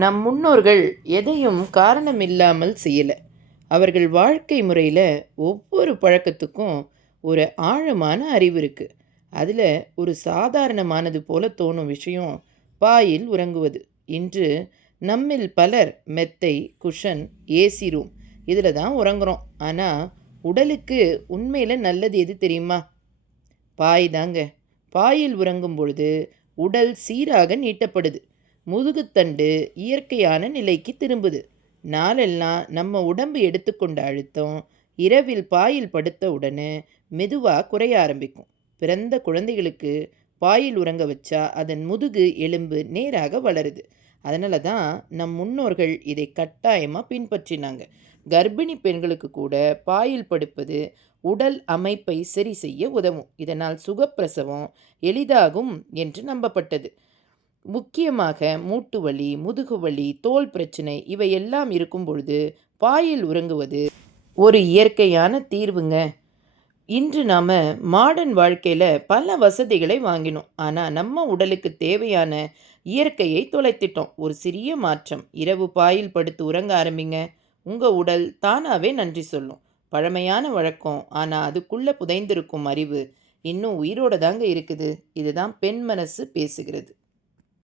நம் முன்னோர்கள் எதையும் காரணமில்லாமல் செய்யல. அவர்கள் வாழ்க்கை முறையில ஒவ்வொரு பழக்கத்துக்கும் ஒரு ஆழமான அறிவு இருக்கு. அதுல ஒரு சாதாரணமானது போல தோணும் விஷயம் பாயில் உறங்குவது. இன்று நம்மில் பலர் மெத்தை, குஷன், ஏசி ரூம் இதில தான் உறங்குறோம். ஆனா உடலுக்கு உண்மையில நல்லது எது தெரியுமா? பாய் தாங்க. பாயில் உறங்கும் பொழுது உடல் சீராக நீட்டப்படுது. முதுகுத்தண்டு இயற்கையான நிலைக்கு திரும்புது. நாளெல்லாம் நம்ம உடம்பு எடுத்துக்கொண்ட அழுத்தம் இரவில் பாயில் படுத்த உடனே மெதுவா குறைய ஆரம்பிக்கும். பிறந்த குழந்தைகளுக்கு பாயில் உறங்க வச்சா அதன் முதுகு எலும்பு நேராக வளருது. அதனால தான் நம் முன்னோர்கள் இதை கட்டாயமா பின்பற்றினாங்க. கர்ப்பிணி பெண்களுக்கு கூட பாயில் படுப்பது உடல் அமைப்பை சரி செய்ய உதவும். இதனால் சுகப்பிரசவம் எளிதாகும் என்று நம்பப்பட்டது. முக்கியமாக மூட்டு வலி, முதுகு வலி, தோல் பிரச்சனை இவையெல்லாம் இருக்கும் பொழுது பாயில் உறங்குவது ஒரு இயற்கையான தீர்வுங்க. இன்று நாம மாடர்ன் வாழ்க்கையில பல வசதிகளை வாங்கினோம். ஆனா நம்ம உடலுக்கு தேவையான இயற்கையை தொலைத்திட்டோம். ஒரு சிறிய மாற்றம். இரவு பாயில் படுத்து உறங்க ஆரம்பிங்க. உங்க உடல் தானாவே நன்றி சொல்லும். பழமையான வழக்கம். ஆனா அதுக்குள்ள புதைந்திருக்கும் அறிவு இன்னும் உயிரோட தாங்க இருக்குது. இதுதான் பெண் மனசு பேசுகிறது.